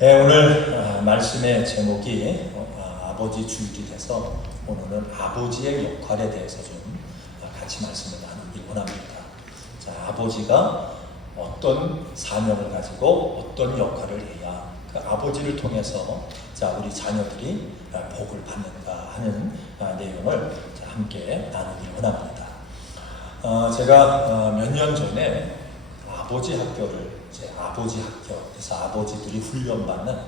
네, 오늘 말씀의 제목이 아버지 주일이 돼서 오늘은 아버지의 역할에 대해서 좀 같이 말씀을 나누기 원합니다. 자, 아버지가 어떤 사명을 가지고 어떤 역할을 해야 그 아버지를 통해서 자, 우리 자녀들이 복을 받는가 하는 내용을 함께 나누기 원합니다. 제가 몇 년 전에 아버지 학교를 아버지 학교에서 아버지들이 훈련받는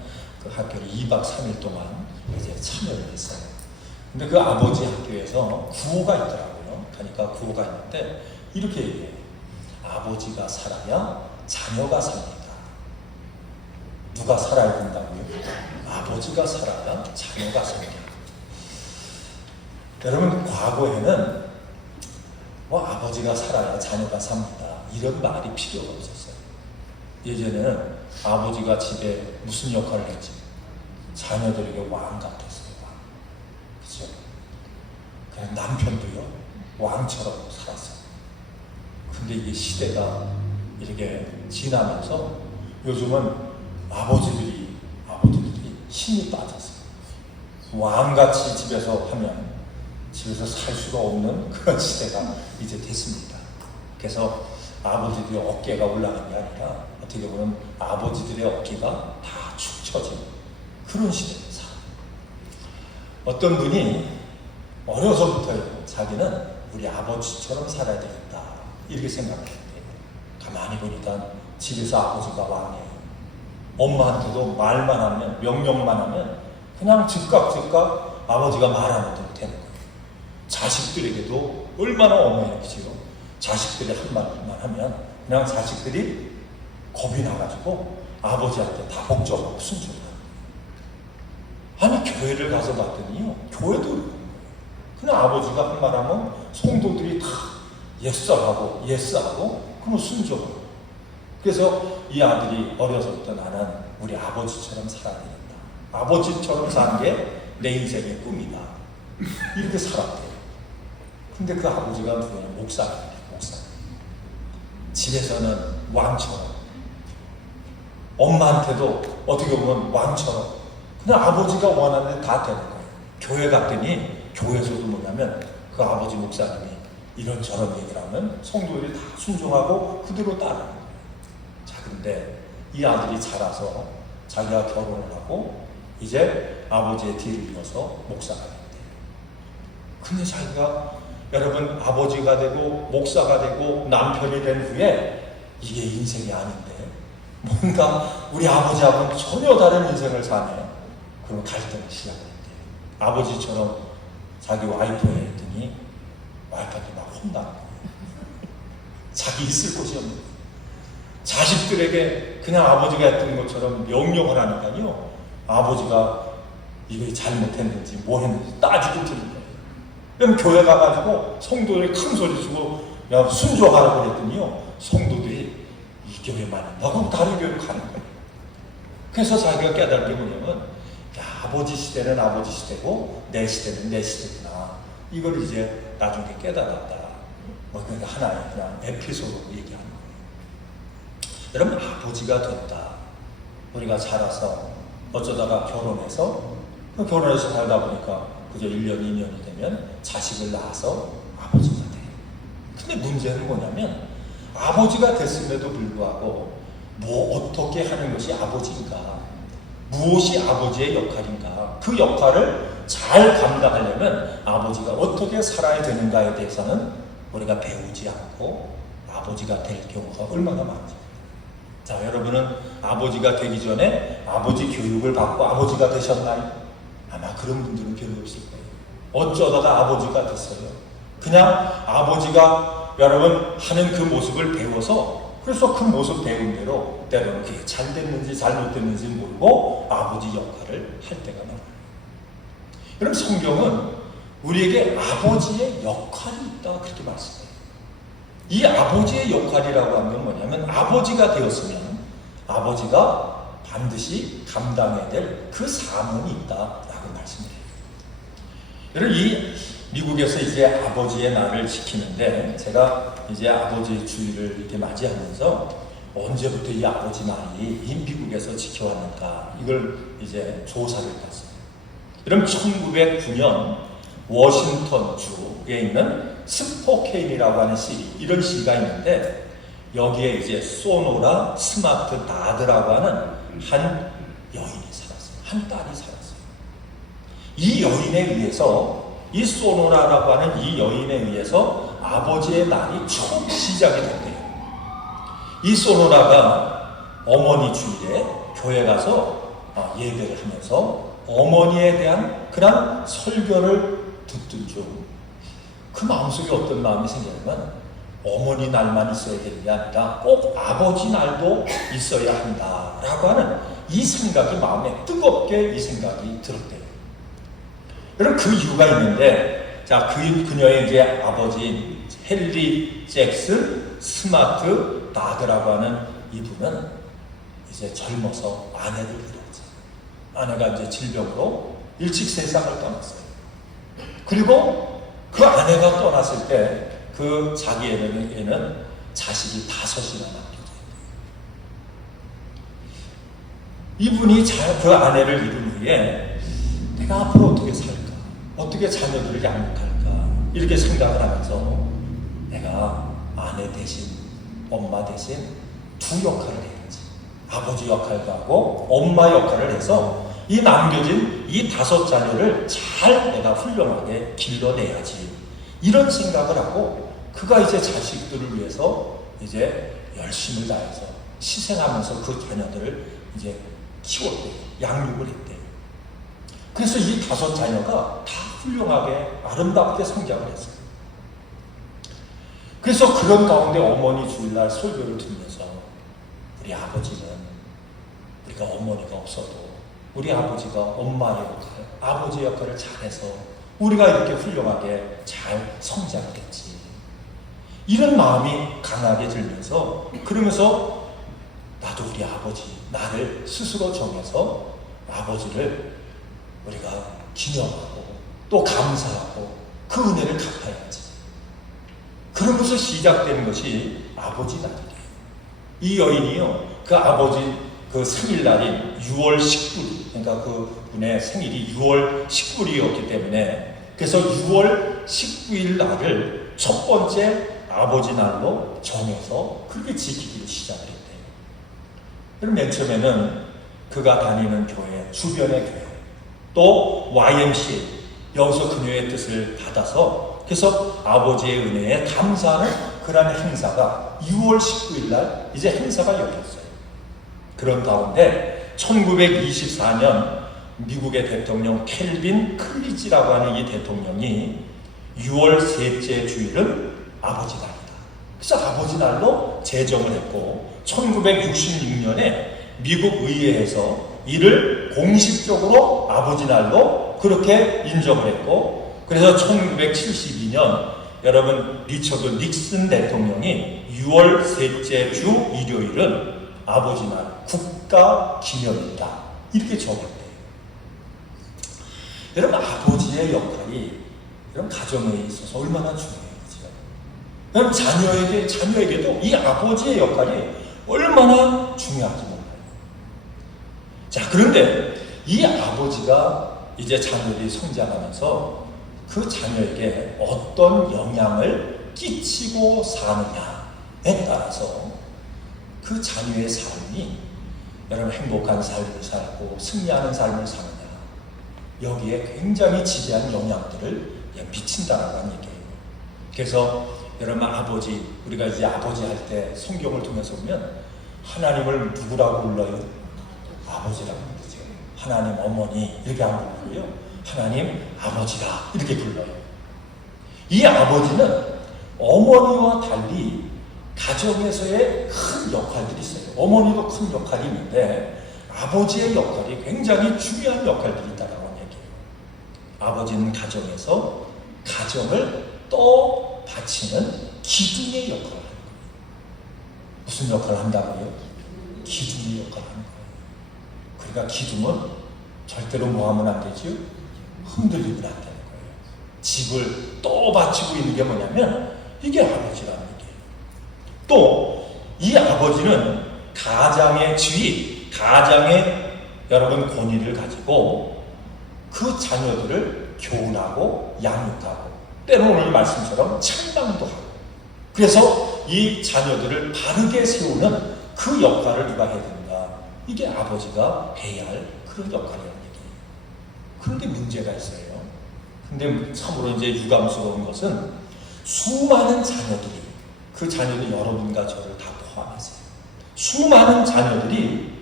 그 학교를 2박 3일 동안 이제 참여를 했어요. 근데 그 아버지 학교에서 구호가 있더라고요. 그러니까 구호가 있는데 이렇게 얘기해요. 아버지가 살아야 자녀가 삽니다. 누가 살아야 된다고요? 아버지가 살아야 자녀가 삽니다. 여러분, 과거에는 아버지가 살아야 자녀가 삽니다, 이런 말이 필요가 없었어요. 예전에는 아버지가 집에 무슨 역할을 했지? 자녀들에게 왕 같았어요. 왕. 그죠? 그냥 남편도요, 왕처럼 살았어요. 근데 이게 시대가 이렇게 지나면서 요즘은 아버지들이 힘이 빠졌어요. 왕같이 집에서 하면 집에서 살 수가 없는 그런 시대가 이제 됐습니다. 그래서 아버지들의 어깨가 올라간 게 아니라 어떻게 보면 아버지들의 어깨가 다 축 처진 그런 시대입니다. 어떤 분이 어려서부터 자기는 우리 아버지처럼 살아야 되겠다 이렇게 생각했는데, 가만히 보니까 집에서 아버지가 왕이에요. 엄마한테도 말만 하면, 명령만 하면 그냥 즉각 아버지가 말하는 대로 되는 거예요. 자식들에게도 얼마나 어머니지요. 자식들이 한 말만 하면 그냥 자식들이 겁이 나가지고 아버지한테 다 복종하고 순종하는 거예요. 아니, 교회를 가서 봤더니요, 교회도 그런 거예요. 그냥 아버지가 한 말하면 성도들이 다 예스하고 그러면 순종하고. 그래서 이 아들이 어려서부터 나는 우리 아버지처럼 살아야 되겠다, 아버지처럼 사는 게 내 인생의 꿈이다, 이렇게 살았대요. 근데 그 아버지가 누구냐? 목사입니다. 목사. 집에서는 왕처럼, 엄마한테도 어떻게 보면 왕처럼, 그냥 아버지가 원하는 데 다 되는 거예요. 교회 갔더니 교회에서도 뭐냐면 그 아버지 목사님이 이런저런 얘기를 하면 성도들이 다 순종하고 그대로 따르는 거예요. 자, 근데 이 아들이 자라서 자기가 결혼을 하고 이제 아버지의 뒤를 이어서 목사가 됐대요. 근데 자기가, 여러분, 아버지가 되고 목사가 되고 남편이 된 후에 이게 인생이 아닌데 뭔가 우리 아버지하고는 전혀 다른 인생을 사네. 그럼 갈등이 시작됐대요. 아버지처럼 자기 와이프에 했더니 와이프한테 막 혼나는 거예요. 자기 있을 곳이 없는 거예요. 자식들에게 그냥 아버지가 했던 것처럼 명령을 하니까요, 아버지가 이거 잘못했는지 뭐 했는지 따지고 들은 거예요. 그럼 교회 가가지고 성도들이 큰 소리 치고 야, 순종하라고 그랬더니요, 성도들이 이 교회만 하고 다른 교회로 가는 거예요. 그래서 자기가 깨달은 게 뭐냐면, 야, 아버지 시대는 아버지 시대고 내 시대는 내 시대구나, 이걸 이제 나중에 깨달았다. 그러니까 하나의 그냥 에피소드로 얘기하는 거예요. 여러분, 아버지가 됐다. 우리가 자라서 어쩌다가 결혼해서 살다 보니까 그저 1년, 2년이 되면 자식을 낳아서 아버지가 돼요. 근데 문제는 뭐냐면, 아버지가 됐음에도 불구하고 어떻게 하는 것이 아버지인가, 무엇이 아버지의 역할인가, 그 역할을 잘 감당하려면 아버지가 어떻게 살아야 되는가에 대해서는 우리가 배우지 않고 아버지가 될 경우가 얼마나 많은지. 자, 여러분은 아버지가 되기 전에 아버지 교육을 받고 아버지가 되셨나요? 아마 그런 분들은 별로 없을 거예요. 어쩌다가 아버지가 됐어요. 그냥 아버지가 여러분 하는 그 모습을 배워서, 그래서 그 모습 배운 대로 때로는 그게 잘 됐는지 잘못됐는지 모르고 아버지 역할을 할 때가 많아요. 여러분, 성경은 우리에게 아버지의 역할이 있다 그렇게 말씀해요. 이 아버지의 역할이라고 하면 뭐냐면, 아버지가 되었으면 아버지가 반드시 감당해야 될 그 사명이 있다라고 말씀해요. 여러분, 이 미국에서 이제 아버지의 날을 지키는데, 제가 이제 아버지 주일을 이렇게 맞이하면서 언제부터 이 아버지 말이 이 미국에서 지켜왔는가 이걸 이제 조사를 했어요. 그럼 1909년 워싱턴 주에 있는 스포케인이라고 하는 시리, 이런 시가 있는데 여기에 이제 소노라 스마트 나드라고 하는 한 여인이 살았어요. 한 딸이 살았어요. 이 여인에 의해서, 이 소노라라고 하는 이 여인에 의해서 아버지의 날이 처음 시작이 됐대요. 이 소노라가 어머니 주일에 교회 가서 예배를 하면서 어머니에 대한 그런 설교를 듣던 중 그 마음속에 어떤 마음이 생기냐면 어머니 날만 있어야 되는 게 아니라 꼭 아버지 날도 있어야 한다라고 하는 이 생각이 마음에 뜨겁게 이 생각이 들었대요. 그럼 그 이유가 있는데, 자, 그녀의 이제 아버지 헨리 잭슨 스마트 나드라고 하는 이분은 이제 젊어서 아내를 잃었죠. 아내가 이제 질병으로 일찍 세상을 떠났어요. 그리고 그 아내가 떠났을 때 그 자기에게는 자식이 5이나 남겨져 있대요. 이분이 그 아내를 잃은 후에 내가 앞으로 어떻게 살까? 어떻게 자녀들을 양육할까? 이렇게 생각을 하면서 내가 아내 대신, 엄마 대신 두 역할을 해야지. 아버지 역할도 하고 엄마 역할을 해서 이 남겨진 이 5 자녀를 잘 내가 훌륭하게 길러내야지. 이런 생각을 하고 그가 이제 자식들을 위해서 이제 열심을 다해서 희생하면서 그 자녀들을 이제 키웠대요. 양육을 했대요. 그래서 이 5 자녀가 다 훌륭하게 아름답게 성장을 했어요. 그래서 그런 가운데 어머니 주일날 설교를 듣면서 우리 아버지는 우리가 어머니가 없어도 우리 아버지가 엄마의 역할, 아버지 역할을 잘해서 우리가 이렇게 훌륭하게 잘 성장했지. 이런 마음이 강하게 들면서 그러면서 나도 우리 아버지, 나를 스스로 정해서 아버지를 우리가 기념하고 또 감사하고 그 은혜를 갚아야지. 그러면서 시작되는 것이 아버지 날이에요. 이 여인이요, 그 아버지 그 생일날인 6월 19일, 그러니까 그 분의 생일이 6월 19일이었기 때문에 그래서 6월 19일 날을 첫 번째 아버지 날로 정해서 그렇게 지키기를 시작을 했대요. 그럼 맨 처음에는 그가 다니는 교회, 주변의 교회, 또 YMCA, 여기서 그녀의 뜻을 받아서 그래서 아버지의 은혜에 감사하는 그런 행사가 6월 19일 날 이제 행사가 열렸어요. 그런 가운데 1924년 미국의 대통령 켈빈 클리지라고 하는 이 대통령이 6월 셋째 주일은 아버지 날이다. 그래서 아버지 날로 제정을 했고 1966년에 미국 의회에서 이를 공식적으로 아버지 날로 그렇게 인정을 했고 그래서 1972년 여러분 리처드 닉슨 대통령이 6월 셋째 주 일요일은 아버지 날 국가 기념일이다 이렇게 정했대요. 여러분 아버지의 역할이 여러분 가정에 있어서 얼마나 중요해요. 여러분 자녀에게도 이 아버지의 역할이 얼마나 중요한지 몰라요. 자, 그런데 이 아버지가 이제 자녀들이 성장하면서 그 자녀에게 어떤 영향을 끼치고 사느냐에 따라서 그 자녀의 삶이 여러분 행복한 삶을 살고 승리하는 삶을 사느냐 여기에 굉장히 지대한 영향들을 미친다라는 얘기예요. 그래서 여러분 아버지, 우리가 이제 아버지 할 때 성경을 통해서 보면 하나님을 누구라고 불러요? 아버지라고 부르죠. 하나님 어머니 이렇게 안 부르고요. 하나님 아버지라 이렇게 불러요. 이 아버지는 어머니와 달리 가정에서의 큰 역할들이 있어요. 어머니도 큰 역할이 있는데 아버지의 역할이 굉장히 중요한 역할들이 있다는 얘기예요. 아버지는 가정에서 가정을 또 바치는 기둥의 역할을 하는 거예요. 무슨 역할을 한다고요? 기둥의 역할을 하는 거예요. 그러니까 기둥은 절대로 뭐 하면 안 되죠? 흔들리면 안 되는 거예요. 집을 또 받치고 있는 게 뭐냐면 이게 아버지라는 얘기예요. 또 이 아버지는 가장의 지위, 가장의 여러분 권위를 가지고 그 자녀들을 교훈하고 양육하고 때로는 오늘 말씀처럼 책망도 하고, 그래서 이 자녀들을 바르게 세우는 그 역할을 누가 해야 된다? 이게 아버지가 해야 할 그런 역할이라는 얘기예요. 그런데 문제가 있어요. 근데 참으로 이제 유감스러운 것은 수많은 자녀들이, 그 자녀들 여러분과 저를 다 포함해서요, 수많은 자녀들이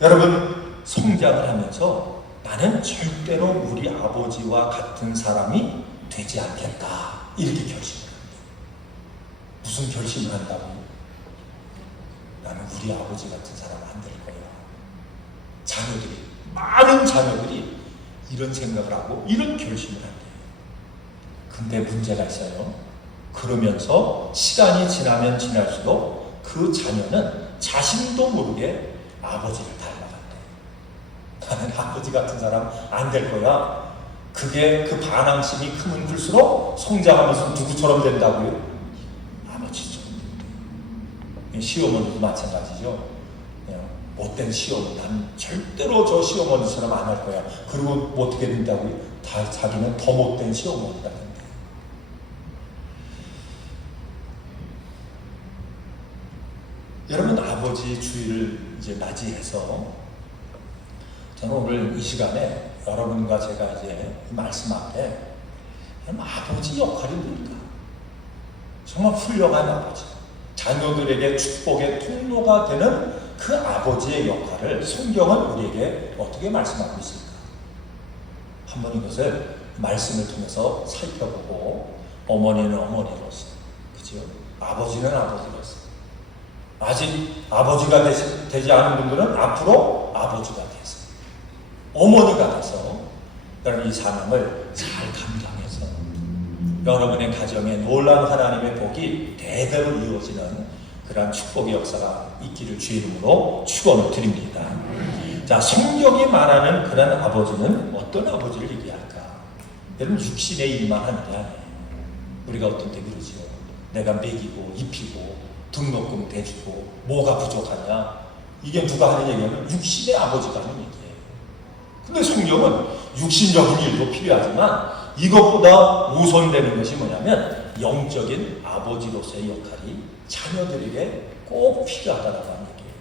여러분 성장을 하면서 나는 절대로 우리 아버지와 같은 사람이 되지 않겠다, 이렇게 결심을 합니다. 무슨 결심을 한다고요? 나는 우리 아버지 같은 사람 안 될 거야. 자녀들이, 많은 자녀들이 이런 생각을 하고 이런 결심을 한대요. 근데 문제가 있어요. 그러면서 시간이 지나면 지날수록 그 자녀는 자신도 모르게 아버지를 닮아간대. 나는 아버지 같은 사람 안 될 거야. 그게 그 반항심이 크면 클수록 성장하면서 누구처럼 된다고요? 아버지처럼 된대요. 시어머니도 마찬가지죠. 못된 시어머니, 난 절대로 저 시어머니처럼 안 할 거야. 그리고 어떻게 된다고요? 다 자기는 더 못된 시어머니가 된대요. 여러분, 아버지 주일을 이제 맞이해서 저는 오늘 이 시간에 여러분과 제가 이제 말씀 앞에 아버지 역할이 뭘까? 정말 훌륭한 아버지, 자녀들에게 축복의 통로가 되는 그 아버지의 역할을 성경은 우리에게 어떻게 말씀하고 있을까? 한번 이것을 말씀을 통해서 살펴보고, 어머니는 어머니로서, 그죠? 아버지는 아버지로서, 아직 아버지가 되지 않은 분들은 앞으로 아버지가 돼서, 어머니가 돼서 여러분 이 사명을 잘 감당해서 여러분의 가정에 놀라운 하나님의 복이 대대로 이루어지는 그러한 축복의 역사가 있기를 주의 이름으로 축원을 드립니다. 자, 성경이 말하는 그런 아버지는 어떤 아버지를 얘기할까? 여러분, 육신의 일만 하는 게 아니에요. 우리가 어떤 때 그러죠. 내가 먹이고 입히고 등록금 대주고 뭐가 부족하냐? 이게 누가 하는 얘기냐면 육신의 아버지가 하는 얘기예요. 근데 성경은 육신적인 일도 필요하지만 이것보다 우선되는 것이 뭐냐면 영적인 아버지로서의 역할이 자녀들에게 꼭 필요하다라고 하는 얘기예요.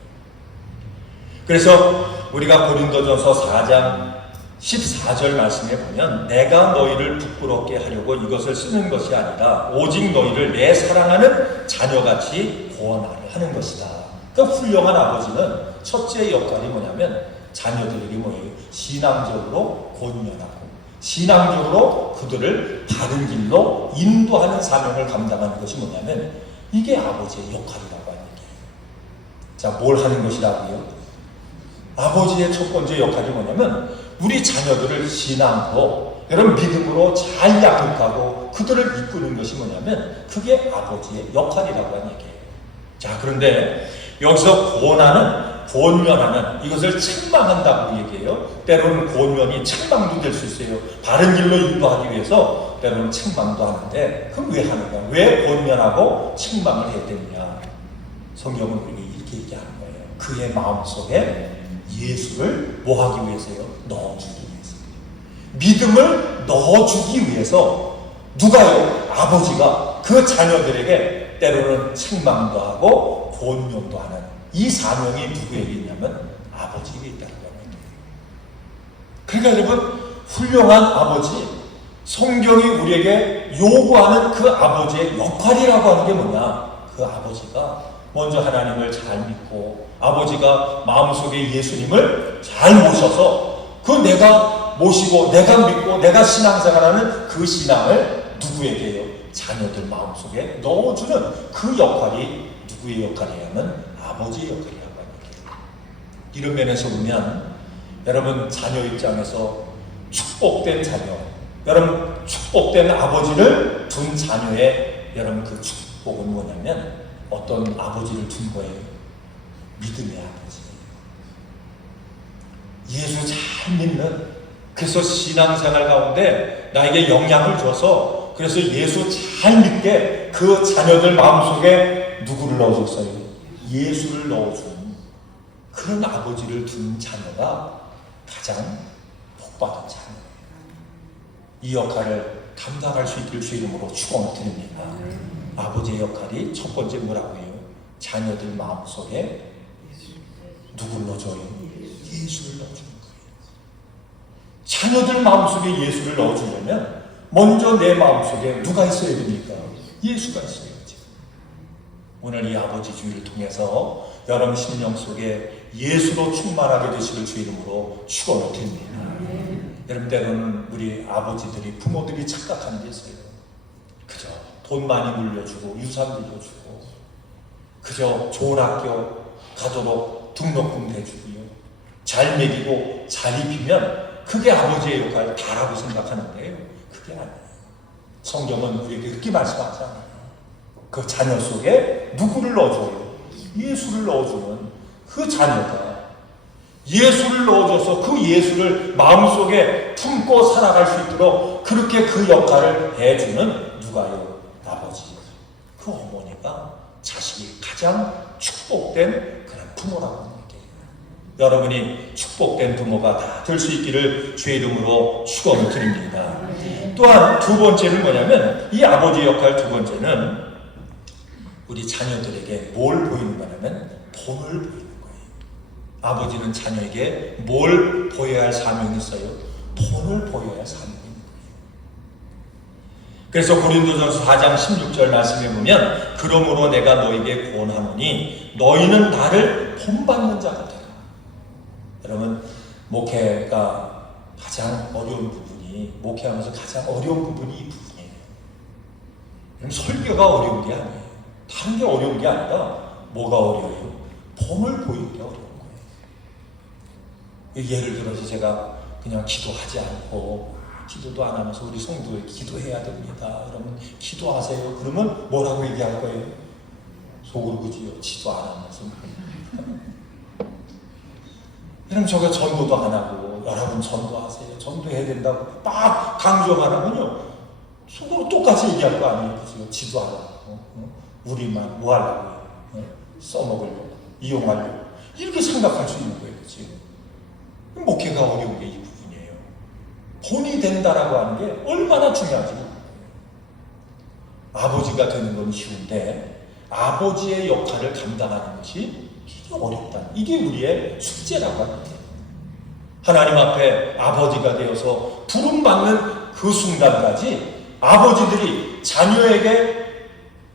그래서 우리가 고린도전서 4장 14절 말씀에 보면 내가 너희를 부끄럽게 하려고 이것을 쓰는 것이 아니라 오직 너희를 내 사랑하는 자녀같이 구원하려 하는 것이다. 그 훌륭한 아버지는 첫째 역할이 뭐냐면 자녀들에게 뭐예요? 신앙적으로 권면하고 신앙적으로 그들을 바른 길로 인도하는 사명을 감당하는 것이 뭐냐면 이게 아버지의 역할이라고 하는 얘기예요. 자, 뭘 하는 것이라고요? 아버지의 첫 번째 역할이 뭐냐면 우리 자녀들을 신앙으로, 여러분 믿음으로 잘 양육하고 그들을 이끄는 것이 뭐냐면 그게 아버지의 역할이라고 하는 얘기예요. 자, 그런데 여기서 권면하는 이것을 책망한다고 얘기해요. 때로는 권면이 책망도 될 수 있어요. 바른 길로 인도하기 위해서 때로는 책망도 하는데 그럼 왜 하는가? 왜 권면하고 책망을 해야 되느냐? 성경은 우리에게 이렇게 얘기하는 거예요. 그의 마음속에 예수를 뭐 하기 위해서요? 넣어주기 위해서. 믿음을 넣어주기 위해서 누가요? 아버지가 그 자녀들에게 때로는 책망도 하고 권면도 하는 이 사명이 누구에게 있냐면 아버지에게 있다는 겁니다. 그러니까 여러분, 훌륭한 아버지, 성경이 우리에게 요구하는 그 아버지의 역할이라고 하는 게 뭐냐? 그 아버지가 먼저 하나님을 잘 믿고 아버지가 마음속에 예수님을 잘 모셔서 그 내가 모시고 내가 믿고 내가 신앙생활하는 그 신앙을 누구에게요? 자녀들 마음속에 넣어주는 그 역할이 누구의 역할이냐면 아버지의 역할이라고 합니다. 이런 면에서 보면 여러분 자녀 입장에서 축복된 자녀, 여러분 축복된 아버지를 둔 자녀의 여러분 그 축복은 뭐냐면 어떤 아버지를 둔 거예요? 믿음의 아버지. 예수 잘 믿는, 그래서 신앙생활 가운데 나에게 영향을 줘서 그래서 예수 잘 믿게 그 자녀들 마음속에 누구를 넣어줬어요? 예수를 넣어준 그런 아버지를 둔 자녀가 가장 복받은 자녀예요. 이 역할을 감당할 수 있기를 주 이름으로 축원드립니다. 아버지의 역할이 첫 번째 뭐라고 해요? 자녀들 마음속에 누구를 넣어줘요? 예수를 넣어주는 거예요. 자녀들 마음속에 예수를 넣어주려면 먼저 내 마음속에 누가 있어야 됩니까? 예수가 있어야지. 오늘 이 아버지 주의를 통해서 여러분 심령 속에 예수로 충만하게 되시길 주 이름으로 축원을 드립니다. 여러분 때로는 우리 아버지들이 부모들이 착각하는 게 있어요. 그저 돈 많이 물려주고 유산 물려주고 그저 좋은 학교 가도록 등록금 내주고요. 잘 먹이고 잘 입히면 그게 아버지의 역할 다라고 생각하는데요. 그게 아니에요. 성경은 우리에게 그렇게 말씀하잖아요. 그 자녀 속에 누구를 넣어줘요? 예수를 넣어주는 그 자녀가 예수를 넣어줘서 그 예수를 마음속에 품고 살아갈 수 있도록 그렇게 그 역할을 해주는 누가요? 아버지. 그 어머니가 자식이 가장 축복된 그런 부모라고 하는 거예요. 여러분이 축복된 부모가 다 될 수 있기를 주의 이름으로 축원을 드립니다. 또한 두 번째는 뭐냐면 이 아버지 역할 두 번째는 우리 자녀들에게 뭘 보이는 거냐면 본을 보이는 거예요. 아버지는 자녀에게 뭘 보여야 할 사명이 있어요? 본을 보여야 할 사명이 있는 거예요. 그래서 고린도전서 4장 16절 말씀에 보면 그러므로 내가 너에게 권하노니 너희는 나를 본받는 자가 되라. 여러분 목회가 가장 어려운 부분이 목회하면서 가장 어려운 부분이 이 부분이에요. 설교가 어려운 게 아니에요. 다른 게 어려운 게 아니라 뭐가 어려워요? 본을 보이는 게 어려운 거예요. 예를 들어서 제가 그냥 기도하지 않고 기도도 안 하면서 우리 성도에 기도해야 됩니다. 여러분 기도하세요. 그러면 뭐라고 얘기할 거예요? 속으로 그지요. 기도 안 하면서. 그럼 저가 전도도 안 하고 여러분 전도하세요. 전도해야 된다고 막 강조하면요. 속으로 똑같이 얘기할 거 아니에요. 그죠? 지도 안 하고. 우리만 뭐 하려고 써먹으려고 이용하려고 이렇게 생각할 수 있는 거예요. 그치? 목회가 어려운 게 이 부분이에요. 본이 된다라고 하는 게 얼마나 중요하지. 아버지가 되는 건 쉬운데 아버지의 역할을 감당하는 것이 이게 어렵다. 이게 우리의 숙제라고 합니다. 하나님 앞에 아버지가 되어서 부름받는 그 순간까지 아버지들이 자녀에게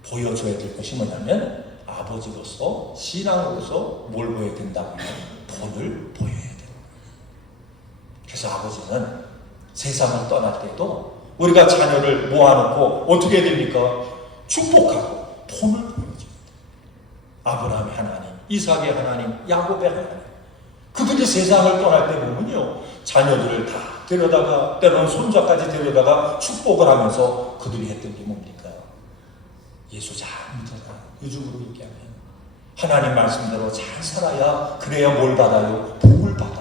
보여줘야 될 것이 뭐냐면 아버지로서 신앙으로서 뭘 보여야 된다고 하면 본을 보여야 돼요. 그래서 아버지는 세상을 떠날 때도 우리가 자녀를 모아놓고 어떻게 해야 됩니까? 축복하고 본을 보여줘야 돼요. 아브라함의 하나님, 이삭의 하나님, 야곱의 하나님 그들이 세상을 떠날 때 보면요 자녀들을 다 데려다가 때로는 손자까지 데려다가 축복을 하면서 그들이 했던 게 뭡니까? 예수 잘 믿어라. 요즘으로 얘기하면 하나님 말씀대로 잘 살아야 그래야 뭘 받아요? 복을 받아.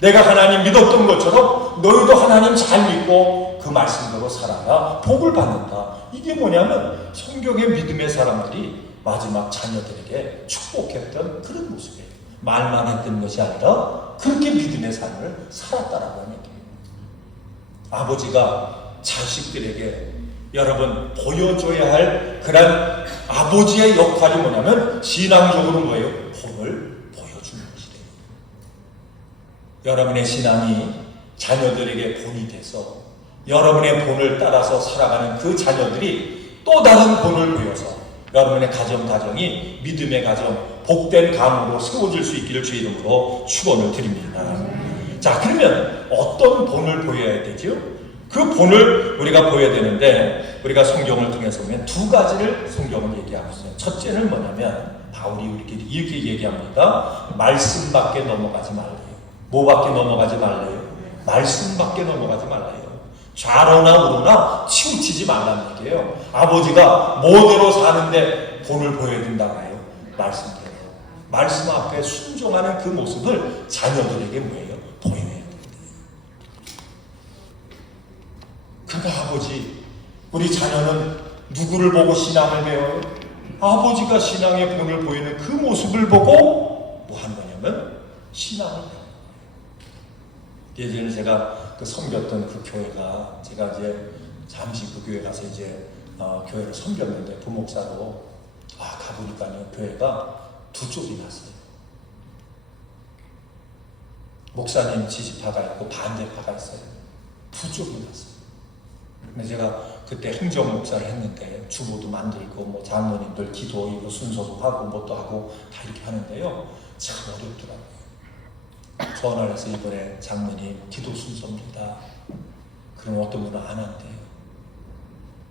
내가 하나님 믿었던 것처럼 너희도 하나님 잘 믿고 그 말씀대로 살아야 복을 받는다. 이게 뭐냐면 성경의 믿음의 사람들이 마지막 자녀들에게 축복했던 그런 모습이에요. 말만 했던 것이 아니라 그렇게 믿음의 삶을 살았다라고 하는 얘기예요. 아버지가 자식들에게 여러분 보여줘야 할 그런 아버지의 역할이 뭐냐면 신앙적으로 뭐예요? 본을 보여주는 것이래요. 여러분의 신앙이 자녀들에게 본이 돼서 여러분의 본을 따라서 살아가는 그 자녀들이 또 다른 본을 보여서 여러분의 가정이 믿음의 가정, 복된 가문으로 세워질 수 있기를 주의 이름으로 축원을 드립니다. 자, 그러면 어떤 본을 보여야 되죠? 그 본을 우리가 보여야 되는데 우리가 성경을 통해서 보면 두 가지를 성경은 얘기하고 있어요. 첫째는 뭐냐면 바울이 우리끼리 이렇게 얘기합니다. 말씀 밖에 넘어가지 말래요. 뭐 밖에 넘어가지 말래요? 말씀 밖에 넘어가지 말래요. 좌로나 우로나 치우치지 말라는 얘기예요. 아버지가 뭐대로 사는데 본을 보여야 된다고 해요. 말씀대로. 말씀 앞에 순종하는 그 모습을 자녀들에게 뭐예요? 보여야 돼요. 그러니까 아버지, 우리 자녀는 누구를 보고 신앙을 배워요? 아버지가 신앙의 본을 보이는 그 모습을 보고 뭐 하는 거냐면 신앙을 하는 거예요. 예전에 제가 섬겼던 그 교회가, 제가 이제 잠시 그 교회 가서 이제 교회를 섬겼는데 부목사로 가보니까요, 교회가 두 쪽이 났어요. 목사님 지지파가 있고 반대파가 있어요. 두 쪽이 났어요. 근데 제가 그때 행정 목사를 했는데 주보도 만들고 뭐 장로님들 기도 이거 순서도 하고 뭣도 하고 다 이렇게 하는데요, 참 어렵더라고요. 전화를 해서 이번에 장로님 기도 순서입니다. 그럼 어떤 분은 안 한대요.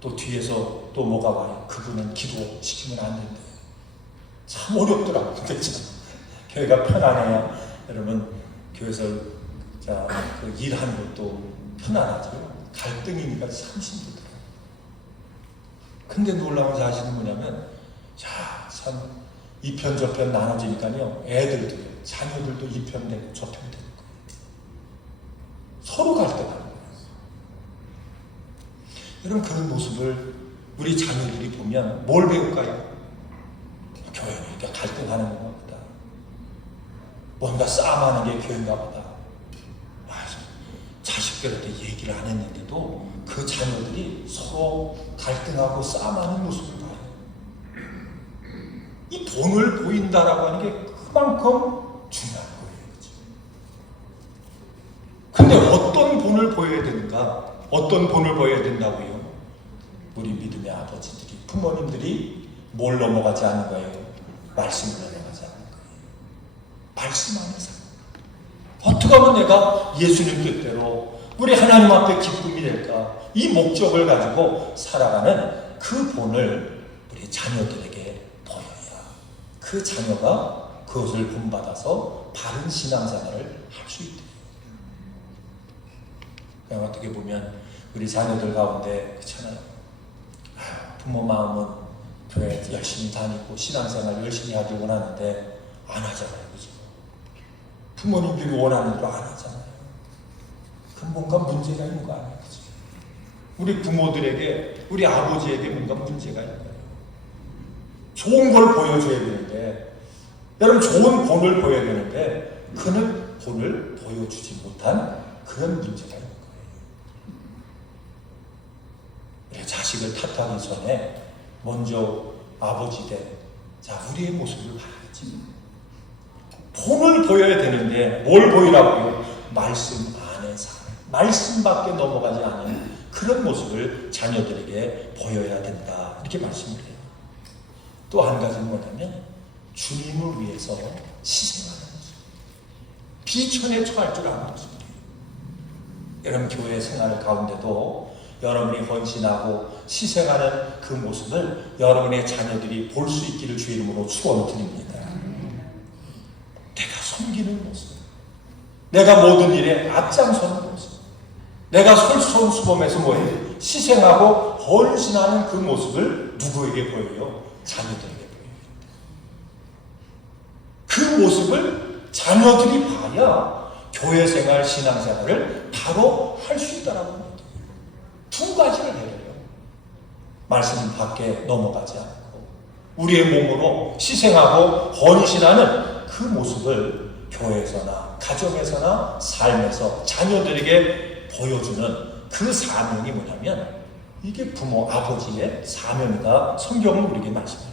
또 뒤에서 또 뭐가 와요. 그분은 기도 시키면 안 된대요. 참 어렵더라고요. 근데 참 교회가 편안해야 여러분 교회에서 그 일하는 것도 편안하죠. 갈등이니까 참 힘들더라고요. 근데 놀라운 사실은 뭐냐면, 참 이편 저편 나눠지니까요, 애들도 자녀들도 이편 되고 저편 되는 거예요. 서로 갈등하는 거예요. 여러분, 그런 모습을 우리 자녀들이 보면 뭘 배울까요? 교회는 이렇게 갈등하는 건가 보다. 뭔가 싸움하는 게 교회인가 보다. 자식들한테 얘기를 안 했는데도 그 자녀들이 서로 갈등하고 싸움하는 모습을 봐요. 이 본을 보인다라고 하는 게 그만큼 중요한 거예요. 근데 어떤 본을 보여야 되는가? 어떤 본을 보여야 된다고요? 우리 믿음의 아버지들이, 부모님들이 뭘 넘어가지 않는 거예요? 말씀을 넘어가지 않는 거예요. 말씀 안에서 어떻게 하면 내가 예수님 뜻대로 우리 하나님 앞에 기쁨이 될까? 이 목적을 가지고 살아가는 그 본을 우리 자녀들에게 보여야 그 자녀가 그것을 본받아서 바른 신앙생활을 할 수 있대요. 그냥 어떻게 보면 우리 자녀들 가운데 그렇잖아요. 부모 마음은 교회 열심히 다니고 신앙생활 열심히 하길 원하는데 안 하잖아요. 그죠? 부모님들이 원하는 대로 안 하잖아요. 그럼 뭔가 문제가 있는 거 아니에요? 그죠? 우리 부모들에게, 우리 아버지에게 뭔가 문제가 있는 거예요. 좋은 걸 보여줘야 되는데, 여러분 좋은 본을 보여야 되는데 그는 본을 보여주지 못한 그런 문제가 있는 거예요. 우리 자식을 탓하기 전에 먼저 아버지 된 우리의 모습을 봐야지. 본을 보여야 되는데 뭘 보이라고요? 말씀 안에 사는, 말씀밖에 넘어가지 않은 그런 모습을 자녀들에게 보여야 된다, 이렇게 말씀을 해요. 또 한 가지는 뭐냐면 주님을 위해서 희생하는 모습, 비천에 처할 줄 아는 모습이에요. 여러분 교회 생활 가운데도 여러분이 헌신하고 희생하는 그 모습을 여러분의 자녀들이 볼 수 있기를 주의 이름으로 축원드립니다. 내가 섬기는 모습, 내가 모든 일에 앞장서는 모습, 내가 솔선수범해서 뭐예요? 희생하고 헌신하는 그 모습을 누구에게 보여요? 자녀들에게 보여요. 그 모습을 자녀들이 봐야 교회 생활, 신앙 생활을 바로 할 수 있다라고 합니다. 두 가지를 해요. 말씀 밖에 넘어가지 않고 우리의 몸으로 희생하고 헌신하는 그 모습을 교회에서나 가정에서나 삶에서 자녀들에게 보여주는 그 사명이 뭐냐면 이게 부모, 아버지의 사명이다. 성경은 우리에게 말씀해요.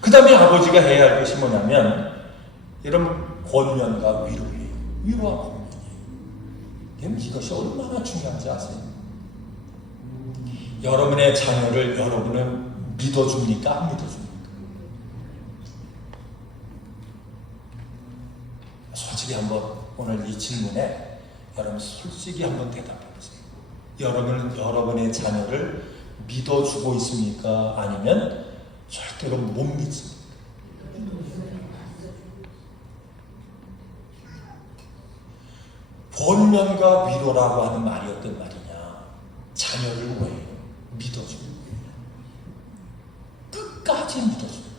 그 다음에 아버지가 해야 할 것이 뭐냐면 여러분 권면과 위로예요. 위로와 권면이에요. 이것이 얼마나 중요한지 아세요? 여러분의 자녀를 여러분은 믿어줍니까? 안 믿어줍니까? 솔직히 한번 오늘 이 질문에 여러분 솔직히 한번 대답해 보세요. 여러분은 여러분의 자녀를 믿어주고 있습니까? 아니면 절대로 못 믿습니까? 권면과 위로라고 하는 말이 어떤 말이냐? 자녀를 왜 믿어주는 거예요. 끝까지 믿어주는 거예요.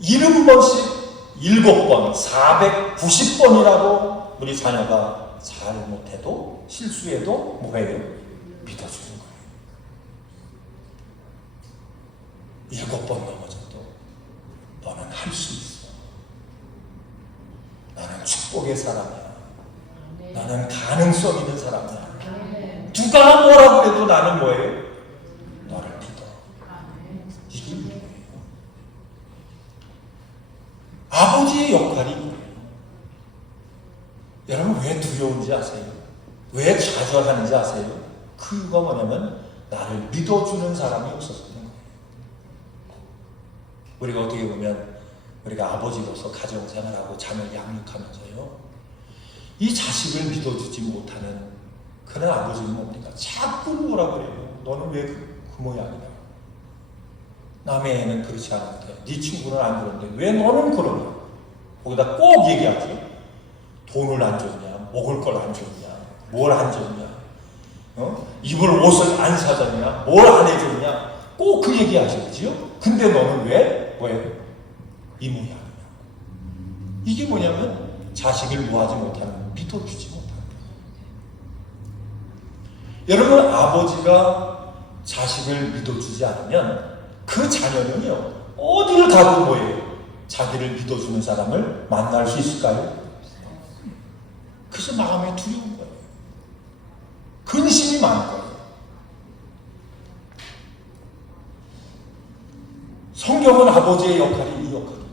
70번씩 7번, 490번이라도 우리 자녀가 잘못해도 실수해도 뭐예요? 믿어주는 거예요. 7번 넘어져도 너는 할 수 있어. 나는 축복의 사람이야. 나는 가능성 있는 사람이야. 누가 뭐라고 해도 나는 뭐예요? 너를 믿어. 이게 뭐예요? 아버지의 역할이 뭐예요? 여러분 왜 두려운지 아세요? 왜 좌절하는지 아세요? 그 이유가 뭐냐면 나를 믿어주는 사람이 없어서 그런 거예요. 우리가 어떻게 보면 우리가 아버지로서 가정생활하고 자녀를 양육하면서요, 이 자식을 믿어주지 못하는 그런 아버지는 뭡니까? 자꾸 뭐라 그래요. 너는 왜 그 모양이냐? 남의 애는 그렇지 않은데, 네 친구는 안 그런데 왜 너는 그러냐? 거기다 꼭 얘기하지. 돈을 안 줬냐? 먹을 걸 안 줬냐? 뭘 안 줬냐? 입을 옷을 안 사줬냐? 뭘 안 해줬냐? 꼭 그 얘기 하시죠. 근데 너는 왜 이 모양이냐? 이게 뭐냐면 자식을 뭐하지 못하는, 믿어주지 못하는 거예요. 여러분, 아버지가 자식을 믿어주지 않으면 그 자녀는요, 어디를 가도 뭐예요? 자기를 믿어주는 사람을 만날 수 있을까요? 그래서 마음에 두려운 거예요. 근심이 많은 거예요. 성경은 아버지의 역할이 이 역할입니다.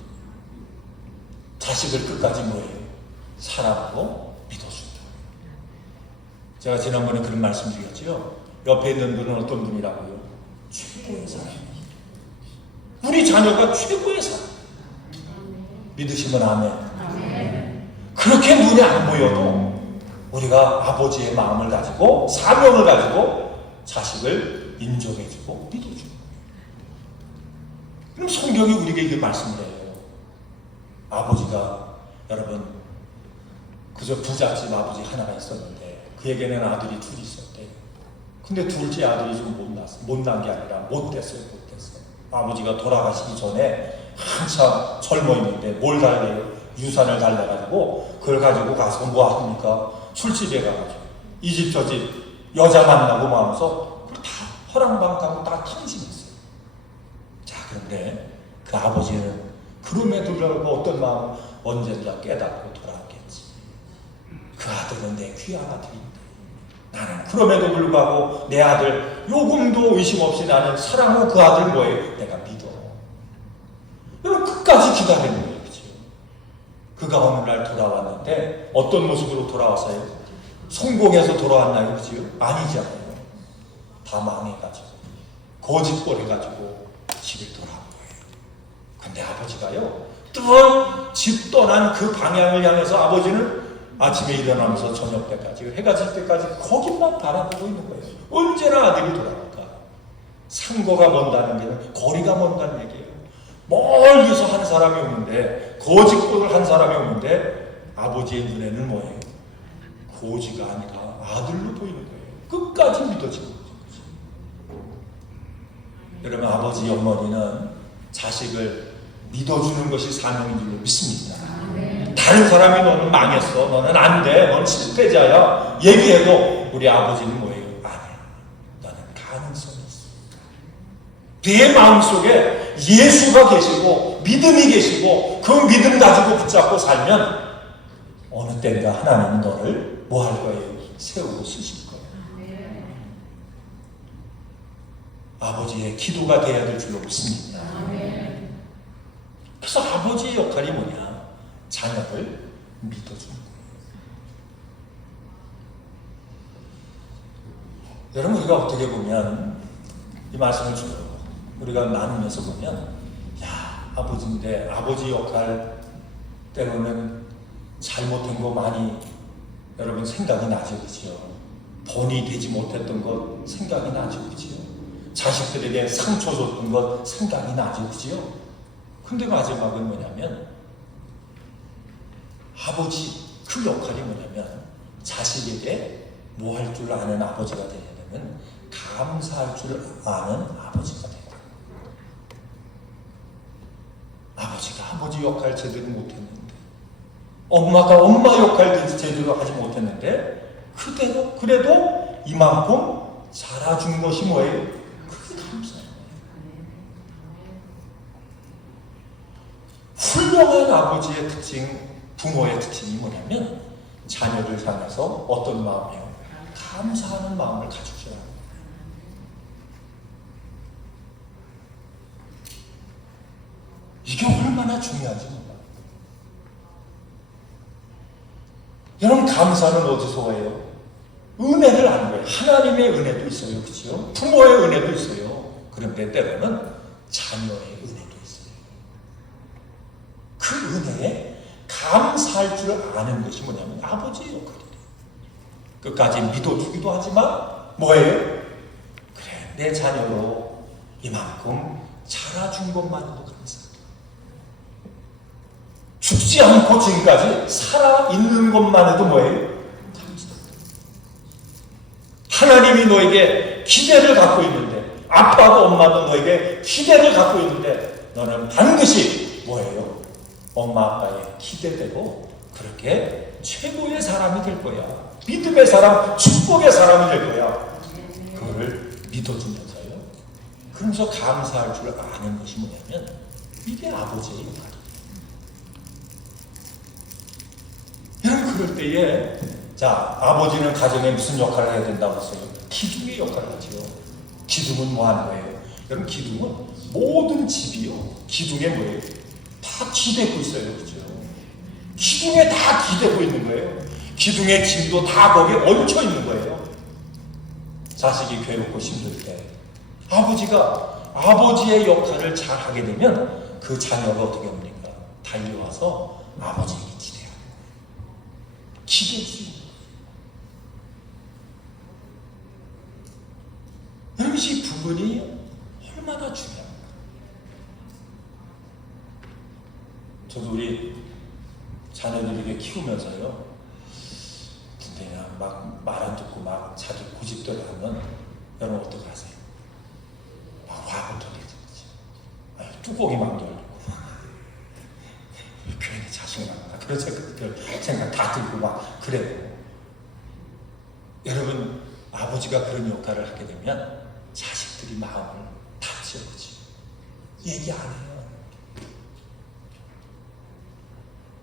자식을 끝까지 뭐예요? 사랑하고 믿어준다. 제가 지난번에 그런 말씀 드렸죠. 옆에 있는 분은 어떤 분이라고요? 최고의 사람입니다. 우리 자녀가 최고의 사람. 믿으시면 아멘. 그렇게 눈에 안 보여도 우리가 아버지의 마음을 가지고 사명을 가지고 자식을 인정해주고 믿어주고. 그럼 성경이 우리에게 이게 말씀드려요. 아버지가, 여러분, 그저 부잣집 아버지 하나가 있었는데 그에게는 아들이 둘이 있었대요. 근데 둘째 아들이 좀 못난 게 아니라 못됐어요. 아버지가 돌아가시기 전에 한참 젊어 있는데 뭘 달래요? 유산을 달래가지고 그걸 가지고 가서 뭐 합니까? 술집에 가가지고 이 집 저 집 여자 만나고 하면서 그걸 다 허랑방탕하고 다 탕진했어요. 자, 그런데 그 아버지는 그럼에도 불구하고 어떤 마음, 언젠가 깨닫고 돌아왔겠지. 그 아들은 내 귀한 아들인데 나는 그럼에도 불구하고 내 아들 요금도 의심 없이 나는 사랑하고 그 아들 뭐예요? 내가 믿어. 여러분, 끝까지 기다리는 거예요. 그렇죠? 그가 어느 날 돌아왔는데 어떤 모습으로 돌아왔어요? 성공해서 돌아왔나요? 그렇죠? 아니잖아요. 다 망해가지고 거짓골 해가지고 집에 돌아온 거예요. 근데 아버지가요, 또 집 떠난 그 방향을 향해서 아버지는 아침에 일어나면서 저녁 때까지, 해가 질 때까지 거기만 바라보고 있는 거예요. 언제나 아들이 돌아올까? 상거가 먼다는 게 거리가 먼다는 얘기예요. 멀리서 한 사람이 오는데, 거짓골을 한 사람이 오는데 아버지의 눈에는 뭐예요? 고지가 아니라 아들로 보이는 거예요. 끝까지 믿어지는 거죠. 여러분, 아버지, 어머니는 자식을 믿어주는 것이 사명인 줄로 믿습니다. 다른 사람이 너는 망했어, 너는 안 돼, 너는 실패자야 얘기해도 우리 아버지는 뭐예요? 아니야, 너는 가능성이 있어. 내 마음속에 예수가 계시고 믿음이 계시고 그 믿음 가지고 붙잡고 살면 어느 때인가 하나님은 너를 뭐 할 거예요? 세우고 쓰실 거예요. 아버지의 기도가 되어야 될 줄로 믿습니다. 그래서 아버지의 역할이 뭐냐? 자녀를 믿어주는 거예요. 여러분, 우리가 어떻게 보면 이 말씀을 우리가 나누면서 보면, 야, 아버지인데 아버지 역할 때로는 잘못된 거 많이 여러분 생각이 나죠, 그렇죠? 본이 되지 못했던 것 생각이 나죠, 그렇죠? 자식들에게 상처 줬던 것 생각이 나죠, 그렇죠? 근데 마지막은 뭐냐면, 아버지 그 역할이 뭐냐면 자식에게 뭐 할 줄 아는 아버지가 되려면 감사할 줄 아는 아버지가 되는 거예요. 아버지가 아버지 역할 제대로 못했는데, 엄마가 엄마 역할 제대로 하지 못했는데 그래도 이만큼 자라준 것이 뭐예요? 그게 감사해요. 훌륭한 아버지의 특징, 부모의 특징이 뭐냐면 자녀를 향해서 어떤 마음이에요? 감사하는 마음을 가지셔야 합니다. 이게 얼마나 중요한지 몰라요. 여러분, 감사는 어디서 해요? 은혜를 아는 거예요. 하나님의 은혜도 있어요. 그렇죠? 부모의 은혜도 있어요. 그런데 때로는 자녀의 은혜도 있어요. 그 은혜에 감사할 줄 아는 것이 뭐냐면 아버지의 역할이에요. 끝까지 믿어주기도 하지만 뭐예요? 그래, 내 자녀로 이만큼 자라준 것만으로도 감사하다. 죽지 않고 지금까지 살아있는 것만 해도 뭐예요? 감사하다. 하나님이 너에게 기대를 갖고 있는데, 아빠도 엄마도 너에게 기대를 갖고 있는데 너는 반드시 뭐예요? 엄마 아빠의 기대대로 그렇게 최고의 사람이 될 거야. 믿음의 사람, 축복의 사람이 될 거야. 그거를 믿어주면서요. 그러면서 감사할 줄 아는 것이 뭐냐면 이게 아버지의 역할이에요. 여러분, 그럴 때에 자, 아버지는 가정에 무슨 역할을 해야 된다고 했어요? 기둥의 역할을 하죠. 기둥은 뭐 하는 거예요? 여러분, 기둥은 모든 집이요, 기둥에 뭐예요? 다 기대고 있어요. 그죠? 기둥에 다 기대고 있는 거예요. 기둥의 짐도 다 거기에 얹혀 있는 거예요. 자식이 괴롭고 힘들 때 아버지가 아버지의 역할을 잘 하게 되면 그 자녀가 어떻게 합니까? 달려와서 아버지에게 기대하는 거예요. 기대할 수 있는 거예요. 여러분, 이 부분이 얼마나 중요합니까? 저도 우리 자녀들에게 키우면서요, 그냥 막 말 안 듣고 막 자기 고집대로 하면 여러분 어떻게 하세요? 막 화부터 내지. 뚜껑이 막 열리고 괜히 자신감 나 그런 생각 다 들고 막 그래요. 여러분, 아버지가 그런 역할을 하게 되면 자식들이 마음을 닫죠. 그렇지? 얘기 안 해요.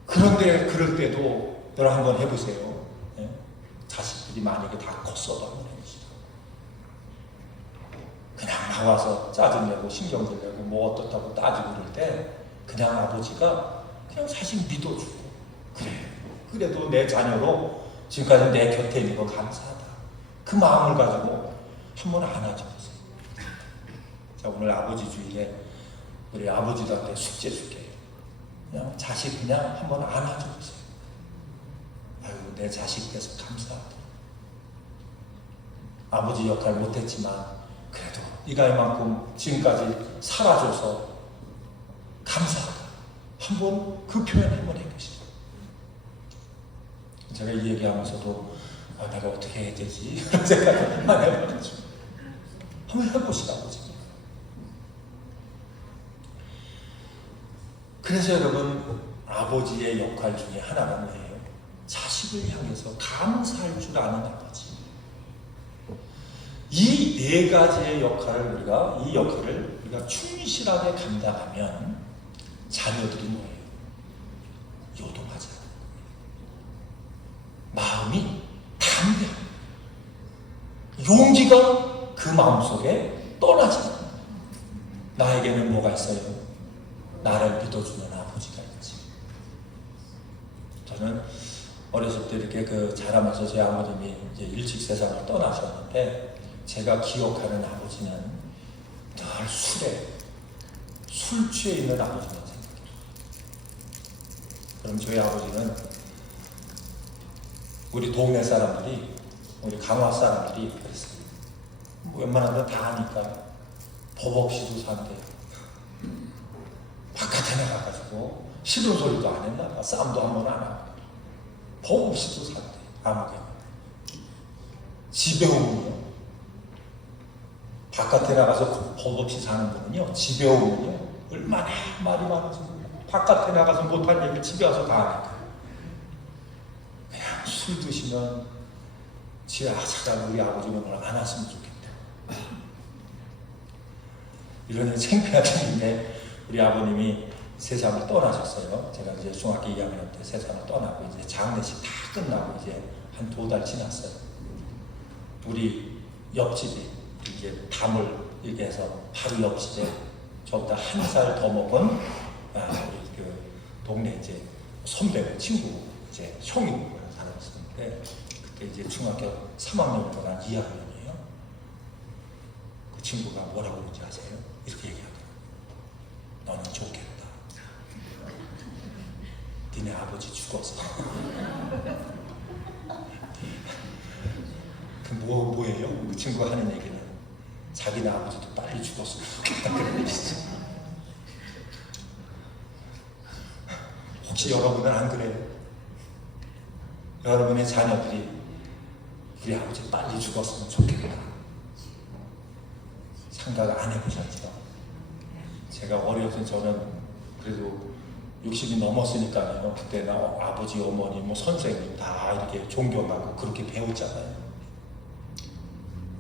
그런데 그럴 때도 여러분 한번 해보세요. 예? 자식들이 만약에 다 컸어도 한번 해보시죠. 그냥 나와서 짜증내고 신경질 내고 뭐 어떻다고 따지고 그럴 때 그냥 아버지가 그냥 사실 믿어주고, 그래, 그래도 내 자녀로 지금까지 내 곁에 있는 거 감사하다, 그 마음을 가지고 한번 안아줘보세요. 자, 오늘 아버지 주일에 우리 아버지들한테 숙제 줄게요. 그냥 자식 그냥 한번 안아줘보세요. 아유, 내 자식 돼서 감사하다. 아버지 역할 못했지만 그래도 네가 이만큼 지금까지 살아줘서 감사하다. 한번 그 표현 한번 해보시죠. 제가 이 얘기하면서도 내가 어떻게 해야 되지? 이런 생각을 많이 해봤죠. 한번 해보시다 아버지. 그래서 여러분, 아버지의 역할 중에 하나가 뭐예요? 자식을 향해서 감사할 줄 아는 아버지. 이 네 가지의 역할을 이 역할을 우리가 충실하게 감당하면 자녀들이 뭐예요? 요동하지 않아요. 마음이 담대해요. 용기가 그 마음속에 떠나지 않아요. 나에게는 뭐가 있어요? 나를 믿어주는 아버지가 있지. 저는 어렸을 때 이렇게 자라면서 제 아버님이 이제 일찍 세상을 떠나셨는데, 제가 기억하는 아버지는 늘 술 취해 있는 아버지만 생각해요. 그럼 저희 아버지는 우리 동네 사람들이, 우리 강화 사람들이 그랬어요. 웬만하면 다 아니까 법 없이도 산대요. 바깥에 나가가지고 싫은 소리도 안 했나 봐. 싸움도 한 번 안 하고 법 없이도 산대. 아무개나. 집에 오면요, 바깥에 나가서 법 없이 사는 분은요, 집에 오면요 얼마나 말이 많아서 바깥에 나가서 못한 얘기를 집에 와서 다 하니까 그냥 술 드시면 차라리 우리 아버지는 오늘 안 왔으면 좋겠다. 이런 창피한 일인데, 우리 아버님이 세상을 떠나셨어요. 제가 이제 중학교 2학년 때 세상을 떠나고 이제 장례식 다 끝나고 이제 한 2달 지났어요. 우리 옆집이 이제 담을 이렇게 해서 바로 옆집에 저보다 1살 더 먹은 우리 그 동네 이제 선배 친구 이제 형이 살았었는데 그때 이제 중학교 3학년보다 2학년이에요. 그 친구가 뭐라고 그러는지 아세요? 이렇게 얘기하더라고요. 너는 좋겠다. 니네 아버지 죽었어. 그 뭐예요? 그 친구가 하는 얘기는 자기네 아버지도 빨리 죽었으면 좋겠다 그런 얘기죠. 혹시 여러분은 안 그래요? 여러분의 자녀들이 우리 아버지 빨리 죽었으면 좋겠다 생각 안 해보셨죠? 제가 어려서 저는 그래도 60이 넘었으니까요. 그때 나 아버지, 어머니, 뭐 선생님 다 이렇게 존경하고 그렇게 배웠잖아요.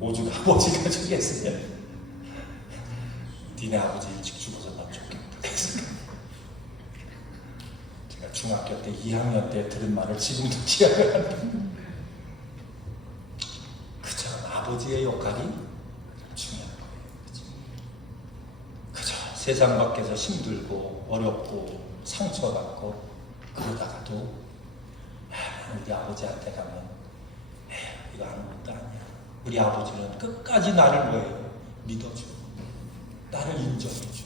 오죽 아버지가 죽겠으면 니네 아버지 일찍 죽어서 난 좋겠다. 제가 중학교 때 2학년 때 들은 말을 지금도 기억을 한다. 그저 아버지의 역할이 중요한 거예요. 그저 세상 밖에서 힘들고 어렵고 상처받고 그러다가도 우리 아버지한테 가면 이거 아무것도 아니야. 우리 아버지는 끝까지 나를 뭐예요? 믿어줘. 나를 인정해줘.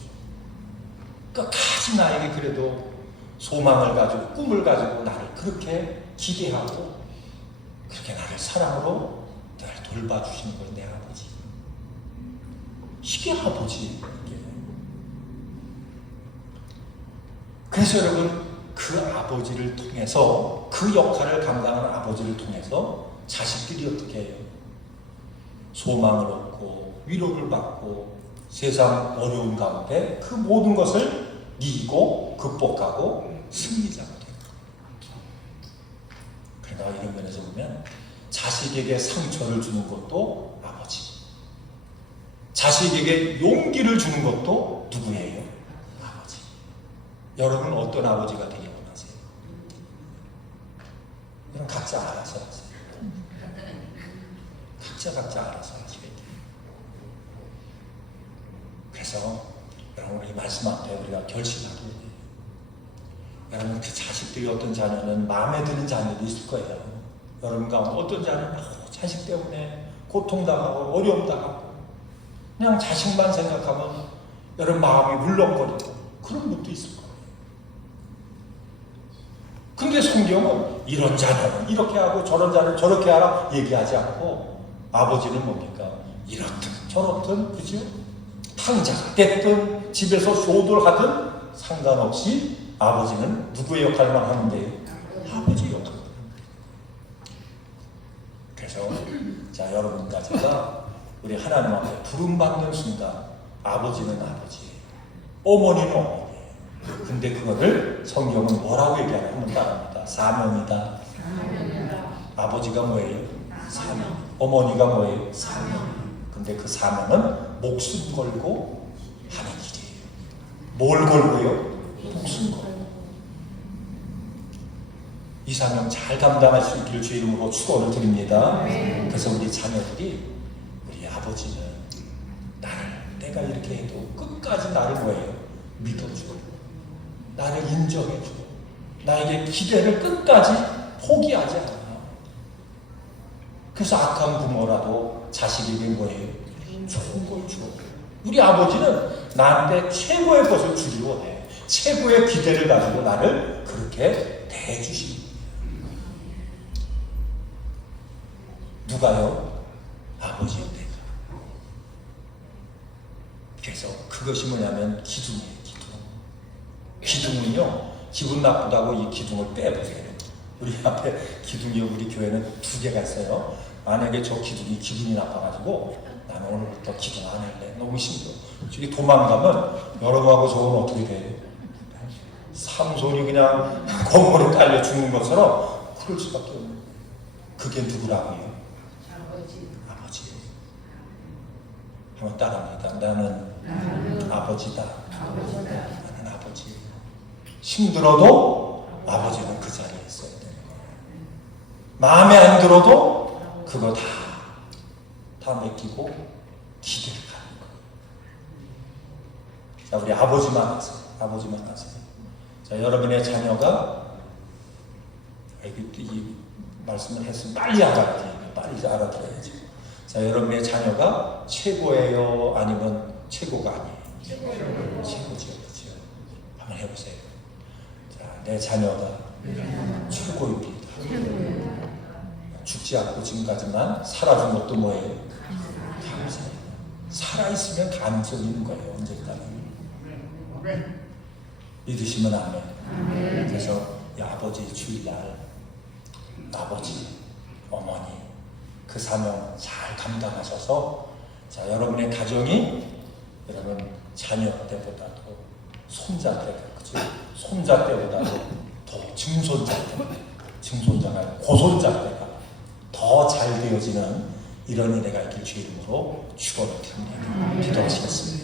끝까지 나에게 그래도 소망을 가지고 꿈을 가지고 나를 그렇게 기대하고 그렇게 나를 사랑으로 나를 돌봐주시는 건 내 아버지. 이게 아버지. 이게. 그래서 여러분 그 아버지를 통해서 그 역할을 감당하는 아버지를 통해서 자식들이 어떻게 해요? 소망을 얻고 위로를 받고 세상 어려운 가운데 그 모든 것을 이기고 극복하고 승리자가 되는 거예요. 그러나 이런 면에서 보면 자식에게 상처를 주는 것도 아버지, 자식에게 용기를 주는 것도 누구예요? 아버지. 여러분 어떤 아버지가 되기 원하세요? 이건 각자 알아서 하세요. 각자 알아서 하셔야 돼요. 그래서 여러분 이 말씀 앞에 우리가 결심하게 돼요. 여러분 그 자식들이 어떤 자녀는 마음에 드는 자녀도 있을 거예요. 여러분 가운데 어떤 자녀는 자식 때문에 고통당하고 어려움당하고 그냥 자식만 생각하면 여러분 마음이 울렁거리고 그런 분도 있을 거예요. 근데 성경은 이런 자녀는 이렇게 하고 저런 자녀는 저렇게 하라 얘기하지 않고 아버지는 뭡니까? 이렇든 저렇든 그죠? 탕자가 됐든 집에서 효도하든 상관없이 아버지는 누구의 역할만 하면 돼요? 아버지 역할. 그래서 자 여러분과 제가 우리 하나님 앞에 부름받는 순간 아버지는 아버지예요. 어머니는 어머니예요. 근데 그거를 성경은 뭐라고 얘기하냐 하면 따릅니다. 사명이다. 아버지가 뭐예요? 사명. 어머니가 뭐예요? 사명. 근데 그 사명은 목숨 걸고 하는 일이에요. 뭘 걸고요? 목숨 걸고. 이 사명 잘 감당할 수 있기를 주 이름으로 축원을 드립니다. 그래서 우리 자녀들이 우리 아버지는 나를 내가 이렇게 해도 끝까지 나를 뭐예요? 믿어주고 나를 인정해주고 나에게 기대를 끝까지 포기하지 않아. 그래서 악한 부모라도 자식에게 뭐예요? 좋은 걸 줘. 우리 아버지는 나한테 최고의 것을 주기를 원해. 최고의 기대를 가지고 나를 그렇게 대해주십니다. 누가요? 아버지요, 내가. 그래서 그것이 뭐냐면 기둥이에요, 기둥. 기둥은요, 기분 나쁘다고 이 기둥을 빼보세요. 우리 앞에 기둥이 우리 교회는 2개가 있어요. 만약에 저 기둥이 기분이 나빠가지고 나는 오늘부터 기둥 안 할래. 너무 힘들어. 저기 도망가면 여러분하고 저건 어떻게 돼요? 삼손이 그냥 건물에 깔려 죽는 것처럼 그럴 수밖에 없는. 그게 누구라고요? 아버지. 한번 따라합니다. 나는 아버지다. 나는 아버지. 힘들어도 아버지는 그 자리에 있어야 되는 거예요. 마음에 안 들어도 그거 다 맡기고 기대를 가는 거예요. 자, 우리 아버지만 하세요. 아버지만 하세요. 자, 여러분의 자녀가 이 말씀을 했으면 빨리 알아야 돼요. 빨리 알아들어야죠. 자, 여러분의 자녀가 최고예요? 아니면 최고가 아니에요? 최고죠. 그렇죠? 한번 해보세요. 자, 내 자녀가 최고입니다. 죽지 않고 지금까지만 살아준 것도 뭐예요? 감사해요. 살아있으면 가능성이 있는 거예요. 언제까지. 믿으시면 아멘. 그래서 이 아버지 주일날 아버지, 어머니 그 사명 잘 감당하셔서 자, 여러분의 가정이 여러분 자녀 때보다도 손자 때가 그죠? 손자 때보다도 더 증손자가 고손자 때가 더 잘 되어지는 이런 은혜가 있길 주 이름으로 축원을 드립니다. 기도하시겠습니다.